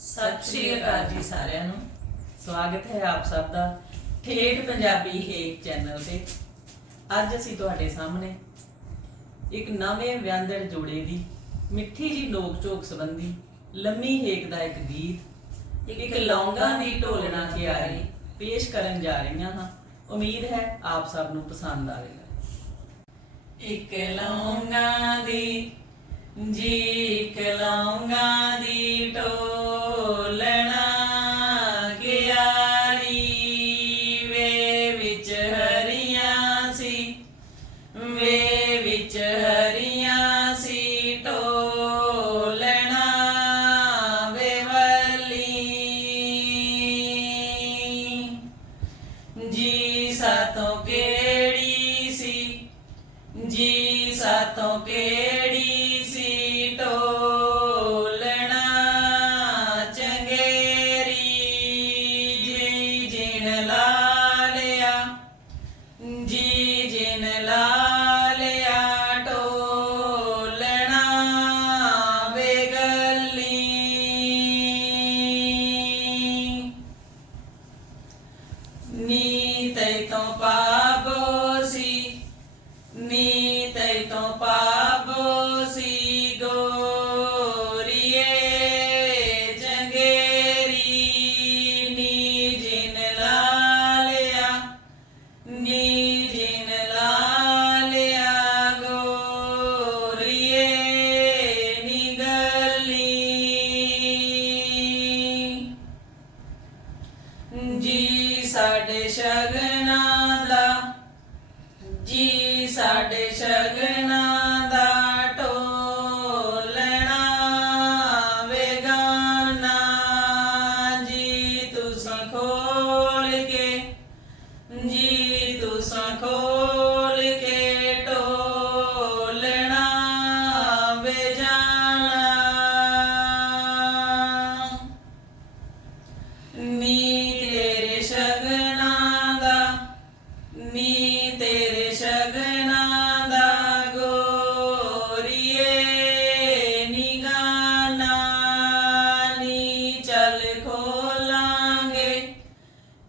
ਸਤਿ ਸ਼੍ਰੀ ਅਕਾਲ ਜੀ ਸਾਰਿਆਂ ਨੂੰ। ਸਵਾਗਤ ਹੈ ਆਪ ਸਭ ਦਾ ਠੇਠ ਪੰਜਾਬੀ ਹੇਕ ਚੈਨਲ ਤੇ। ਅੱਜ ਅਸੀਂ ਤੁਹਾਡੇ ਸਾਹਮਣੇ ਇੱਕ ਨਵੇਂ ਵਿਅੰਜਨ ਜੋੜੇ ਦੀ ਮਿੱਠੀ ਜੀ ਨੋਕ ਝੋਕ ਸੰਬੰਧੀ ਲੰਮੀ ਹੇਕ ਦਾ ਇੱਕ ਗੀਤ ਇੱਕ ਲੌਂਗਾਂ ਦੀ ਢੋਲਣਾ ਕਿਆਰੀ ਪੇਸ਼ ਕਰਨ ਜਾ ਰਹੀਆਂ ਹਾਂ। ਉਮੀਦ ਹੈ ਆਪ ਸਭ ਨੂੰ ਪਸੰਦ ਆਵੇਗਾ। ਇੱਕ ਲੌਂਗਾਂ ਦੀ ਜੀ ਇੱਕ ਲੌਂਗਾਂ ਦੀ ਢੋਲਣਾ ਵੇ ਵਿੱਚ ਹਰੀਆਂ ਸੀ ਢੋਲਣਾ ਵੇ ਵੱਲੀ। ਜੀ ਸਾਤੋਂ ਕਿਹੜੀ ਸੀ? ਜੀ ਸਾਤੋਂ ਕਿਹੜੀ ਨੀ ਤੋਂ ਪਾਬੋ ਸੀ ਗੋਰੀਏ ਚੰਗੇਰੀ ਨੀ ਜਿਨ ਲਾ ਨੀ ਜਿਨ ਲਾ ਗੋਰੀਏ ਨੀ ਗਲੀ ਜੀ ਸਾਡੇ ਸ਼ਗਨਾਂ ਦਾ ਸਾਡੇ ਸ਼ਗਨਾਂ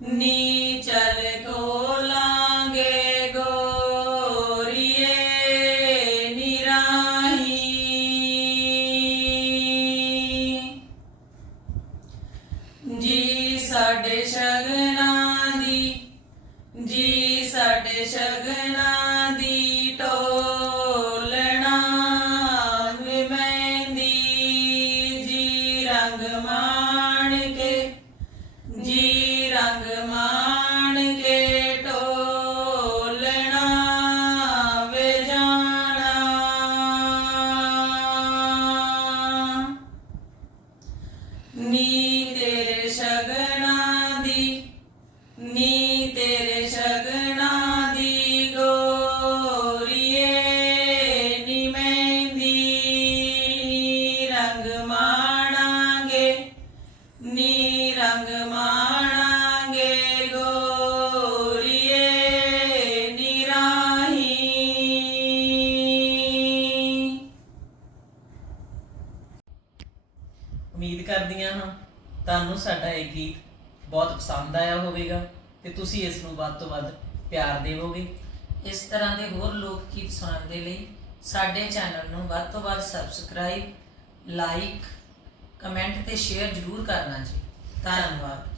ਨੀ ਚੱਲ ਖੋਲਾਂਗੇ ਗੋਰੀਏ ਨੀ ਜੀ ਸਾਡੇ ਸ਼ਗਨਾਂ ਦੀ ਜੀ ਸਾਡੇ ਸ਼ਗਨਾਂ ਰੰਗ ਮਾਣ ਉਮੀਦ ਕਰਦੀਆਂ ਹਾਂ ਤੁਹਾਨੂੰ ਸਾਡਾ ਇਹ ਗੀਤ ਬਹੁਤ ਪਸੰਦ ਆਇਆ ਹੋਵੇਗਾ ਤੇ ਤੁਸੀਂ ਇਸ ਨੂੰ ਵੱਧ ਤੋਂ ਵੱਧ ਪਿਆਰ ਦੇਵੋਗੇ। ਇਸ ਤਰ੍ਹਾਂ ਦੇ ਹੋਰ ਲੋਕ ਗੀਤ ਸੁਣਨ ਦੇ ਲਈ ਸਾਡੇ ਚੈਨਲ ਨੂੰ ਵੱਧ ਤੋਂ ਵੱਧ ਸਬਸਕ੍ਰਾਈਬ, ਲਾਈਕ, ਕਮੈਂਟ ਤੇ ਸ਼ੇਅਰ ਜ਼ਰੂਰ ਕਰਨਾ ਜੀ। ਧੰਨਵਾਦ।